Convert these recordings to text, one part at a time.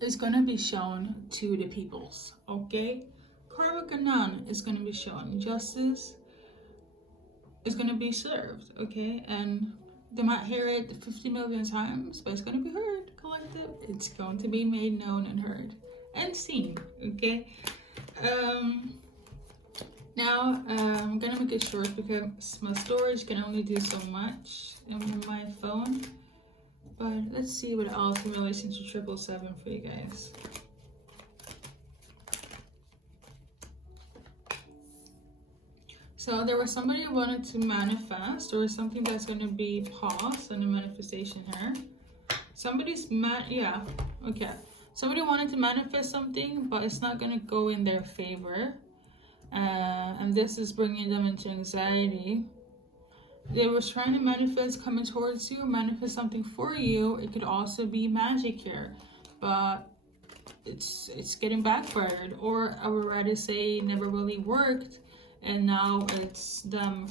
is going to be shown to the peoples, okay? Karma Kanan is going to be shown. Justice is going to be served, okay? And they might hear it 50 million times, but it's going to be heard, collective. It's going to be made known and heard and seen, okay? Now, I'm going to make it short because my storage can only do so much in my phone. But let's see what else in relation to 777 for you guys. So there was somebody who wanted to manifest. There was something that's going to be paused in the manifestation here. Somebody wanted to manifest something, but it's not going to go in their favor. And this is bringing them into anxiety. They was trying to manifest coming towards you, manifest something for you. It could also be magic here, but it's getting backfired, or I would rather say never really worked, and now it's them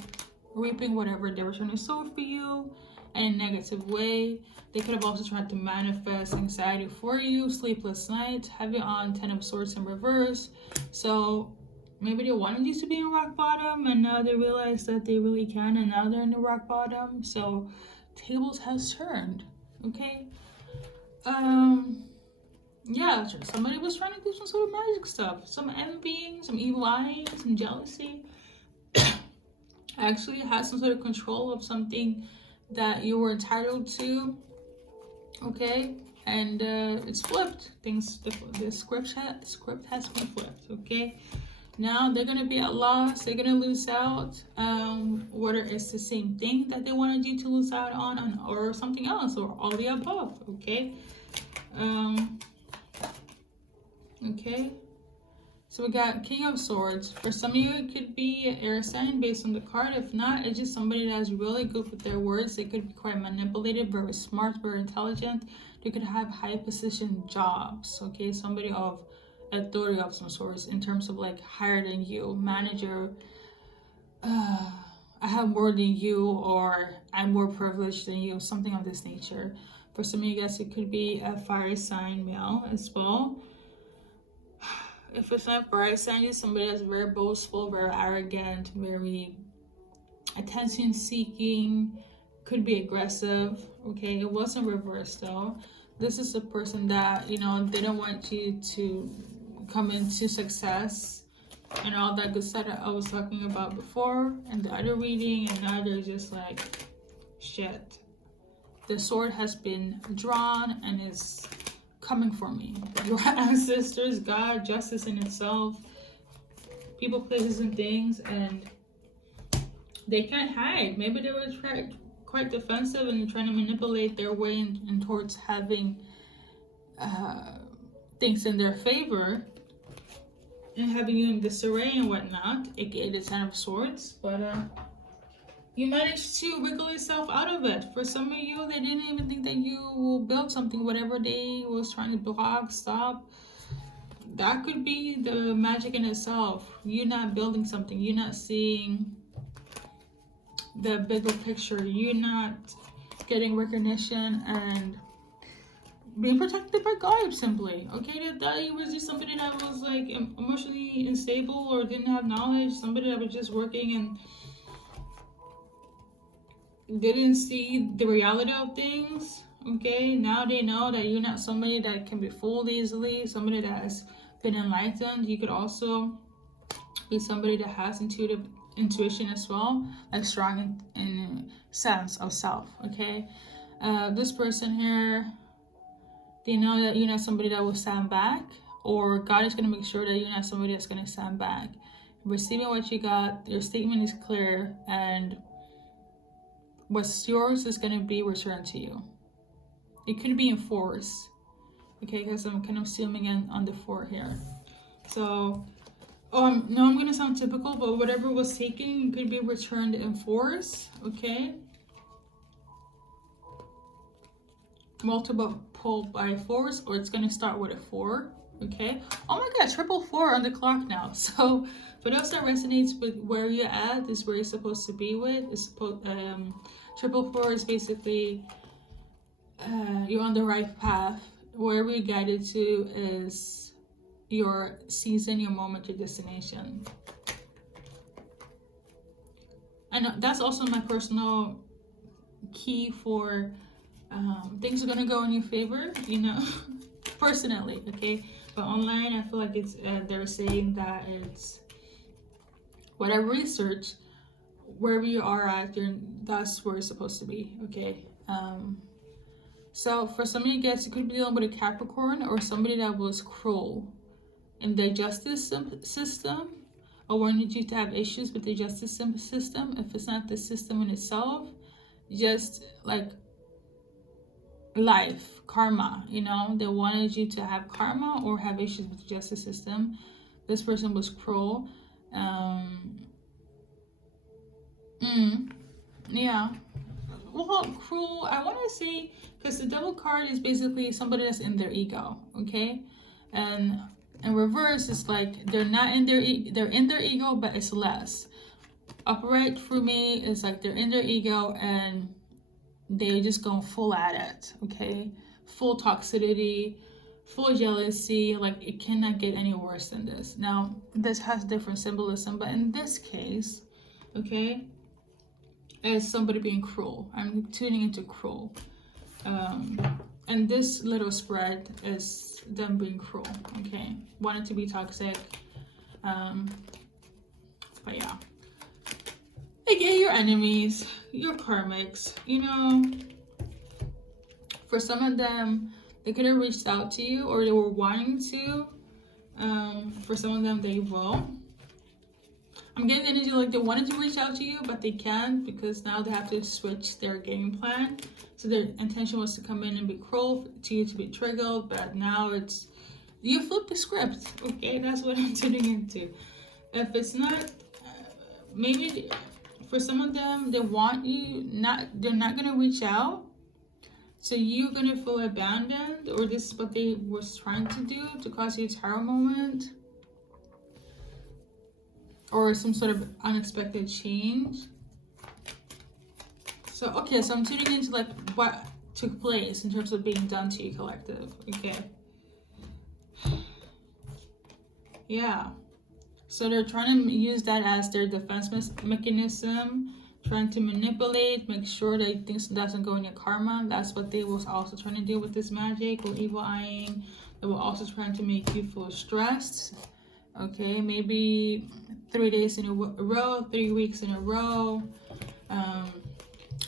reaping whatever they were trying to sow for you in a negative way. They could have also tried to manifest anxiety for you, sleepless nights, have you on 10 of Swords in reverse. So maybe they wanted you to be in rock bottom, and now they realize that they really can, and now they're in the rock bottom. So tables has turned, okay? Yeah, somebody was trying to do some sort of magic stuff. Some envying, some evil eye, some jealousy. Actually had some sort of control of something that you were entitled to, okay? And it's flipped. The script has been flipped, okay? Now they're gonna be at loss. They're gonna lose out. Whether it's the same thing that they wanted you to lose out on, or something else, or all the above. Okay. Okay. So we got King of Swords. For some of you, it could be an air sign based on the card. If not, it's just somebody that's really good with their words. They could be quite manipulative, very smart, very intelligent. They could have high position jobs. Okay, somebody of authority of some sorts in terms of like higher than you, manager. I have more than you, or I'm more privileged than you, something of this nature. For some of you guys, it could be a fire sign male as well. If it's not fire sign, it's somebody that's very boastful, very arrogant, very attention seeking, could be aggressive. Okay, it wasn't reversed though. This is a person that, you know, they don't want you to come into success and all that good stuff that I was talking about before and the other reading, and now they're just like, shit, the sword has been drawn and is coming for me. Your ancestors, God, justice in itself, people, places, and things, and they can't hide. Maybe they were quite defensive and trying to manipulate their way in towards having things in their favor and having you in disarray and whatnot, aka the 10 of Swords. But you managed to wiggle yourself out of it. For some of you, they didn't even think that you will build something, whatever they was trying to block, stop. That could be the magic in itself. You're not building something. You're not seeing the bigger picture. You're not getting recognition and being protected by God, simply. Okay, that you was just somebody that was like emotionally unstable or didn't have knowledge, somebody that was just working and didn't see the reality of things. Okay, now they know that you're not somebody that can be fooled easily, somebody that has been enlightened. You could also be somebody that has intuition as well, like strong in sense of self. Okay, this person here, they know that you're not somebody that will stand back, or God is going to make sure that you're not somebody that's going to stand back. Receiving what you got, your statement is clear, and what's yours is going to be returned to you. It could be in force, okay, because I'm kind of zooming in on the 4 here. So, no, I'm going to sound typical, but whatever was taken could be returned in force, okay? Multiple pulled by force, or it's going to start with a 4, okay? Oh my god, 444 on the clock now. So for those that resonates with where you're at, is where you're supposed to be with. It's supposed 444 is basically you're on the right path. wherever you're guided to is your season, your moment, your destination. I know that's also my personal key for things are gonna go in your favor, you know, personally, okay? But online, I feel like it's they're saying that it's what I research, wherever you are at, that's where it's supposed to be, okay? So for some of you guys, you could be dealing with a Capricorn or somebody that was cruel in the justice system, or wanted you to have issues with the justice system. If it's not the system in itself, just like life, karma, you know, they wanted you to have karma or have issues with the justice system. This person was cruel. Yeah. Well, cruel, I want to say, because the devil card is basically somebody that's in their ego, okay? And in reverse, it's like they're not in they're in their ego, but it's less. Upright for me is like they're in their ego and they're just going full at it, okay? Full toxicity, full jealousy, like it cannot get any worse than this. Now, this has different symbolism, but in this case, okay, as somebody being cruel. I'm tuning into cruel. And this little spread is them being cruel, okay? Wanted to be toxic. But yeah. Again, your enemies, your karmics, you know, for some of them, they could have reached out to you or they were wanting to. For some of them, they will. I'm getting the energy like they wanted to reach out to you, but they can't because now they have to switch their game plan. So their intention was to come in and be cruel to you, to be triggered, but now it's, you flip the script, okay? That's what I'm tuning into. If it's not, maybe for some of them, they want you, they're not going to reach out. So you're going to feel abandoned, or this is what they were trying to do to cause you a terror moment. Or some sort of unexpected change. So, okay, so I'm tuning into like what took place in terms of being done to you, collective. Okay. Yeah. So they're trying to use that as their defense mechanism, trying to manipulate, make sure that things doesn't go in your karma. That's what they was also trying to do with this magic or evil eyeing. They were also trying to make you feel stressed. Okay, maybe 3 days in a row, 3 weeks in a row.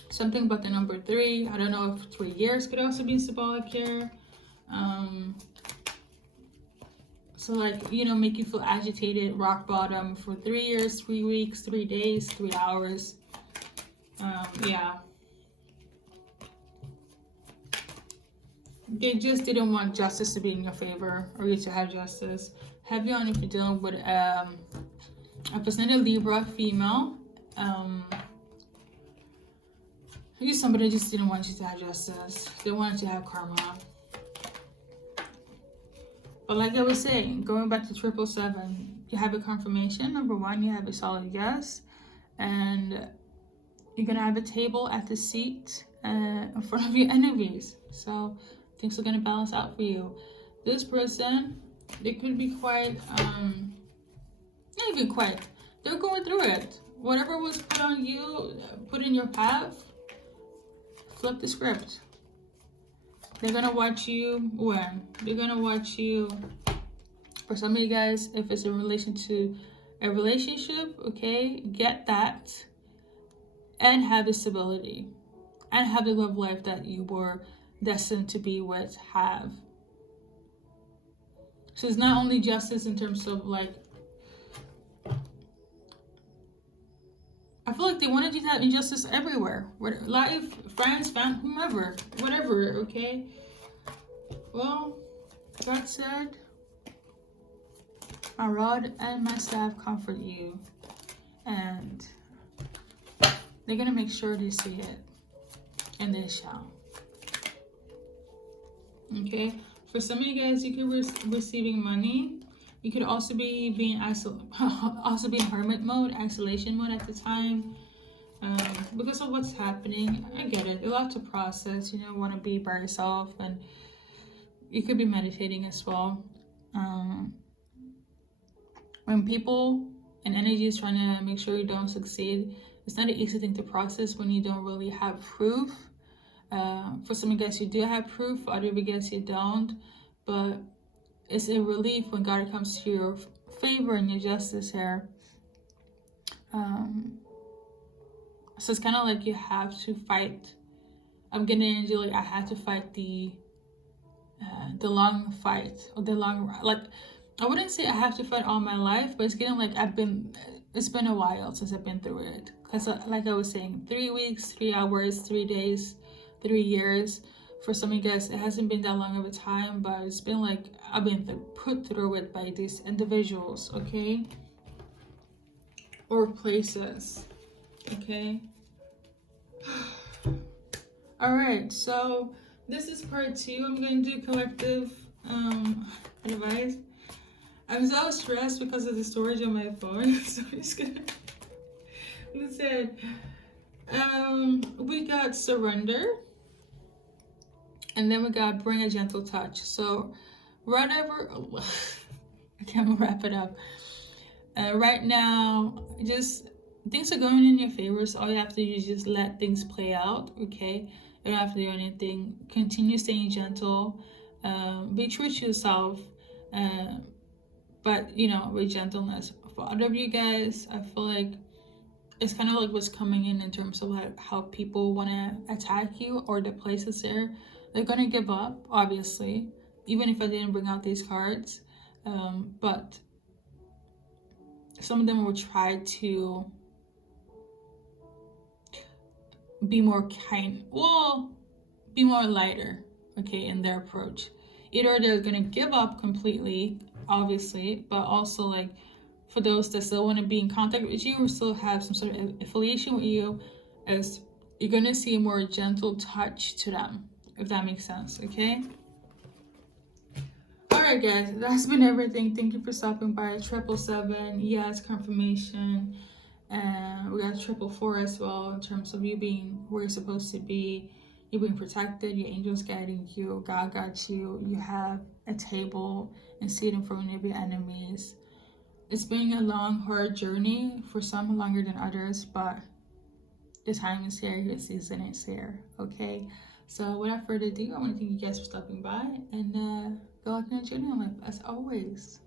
Something about the number 3. I don't know if 3 years could also be symbolic here. So like, you know, make you feel agitated, rock bottom for 3 years, 3 weeks, 3 days, 3 hours. Yeah. They just didn't want justice to be in your favor or you to have justice. Heavy on if you're dealing with a person in a Libra, female. Somebody just didn't want you to have justice. They wanted to have karma. But like I was saying, going back to 777, you have a confirmation. Number 1, you have a solid yes. And you're going to have a table at the seat in front of your enemies. So things are going to balance out for you. This person, they could be quite, not even quite, they're going through it. Whatever was put on you, put in your path, flip the script. They're gonna watch you when? They're gonna watch you, for some of you guys, if it's in relation to a relationship, okay, get that and have the stability and have the love life that you were destined to be with, have. So it's not only justice in terms of like, I feel like they wanted you to have injustice everywhere. Life, friends, family, whomever, whatever, okay? Well, that said, my rod and my staff comfort you. And they're going to make sure they see it. And they shall. Okay? For some of you guys, you could be receiving money. You could also be being hermit mode, isolation mode at the time, because of what's happening. I get it. A lot to process. You know, want to be by yourself and You could be meditating as well. When people and energy is trying to make sure you don't succeed, it's not an easy thing to process when you don't really have proof. For some of you guys, you do have proof. For other of you guys, you don't. But it's a relief when God comes to your favor and your justice here. So it's kind of like you have to fight. I'm getting into like I had to fight the long fight, or the long, like, I wouldn't say I have to fight all my life, but it's getting like it's been a while since I've been through it. Because like I was saying, 3 weeks, 3 hours, 3 days, 3 years. For some of you guys, it hasn't been that long of a time, but it's been like I've been put through it by these individuals, okay? Or places, okay? All right, so this is part 2. I'm going to do collective advice. I'm so stressed because of the storage on my phone, so I'm just gonna listen. We got surrender, and then we got bring a gentle touch. So whatever, I can't wrap it up. Right now, just things are going in your favor, so all you have to do is just let things play out, okay? You don't have to do anything. Continue staying gentle. Be true to yourself, but you know, with gentleness. For other of you guys, I feel like it's kind of like what's coming in terms of like how people want to attack you, or the places there. They're gonna give up, obviously, even if I didn't bring out these cards. But some of them will try to be more kind, well, be more lighter, okay, in their approach. Either they're gonna give up completely, obviously, but also like for those that still want to be in contact with you or still have some sort of affiliation with you, as you're gonna see a more gentle touch to them, if that makes sense, okay? Alright guys, that's been everything. Thank you for stopping by. 777, yes, confirmation. And we got 444 as well, in terms of you being where you're supposed to be, you being protected, your angels guiding you, God got you, you have a table and seat in front of your enemies. It's been a long, hard journey, for some longer than others, but the time is here, your season is here, okay? So without further ado, I want to thank you guys for stopping by, and good luck in your journey in life, as always.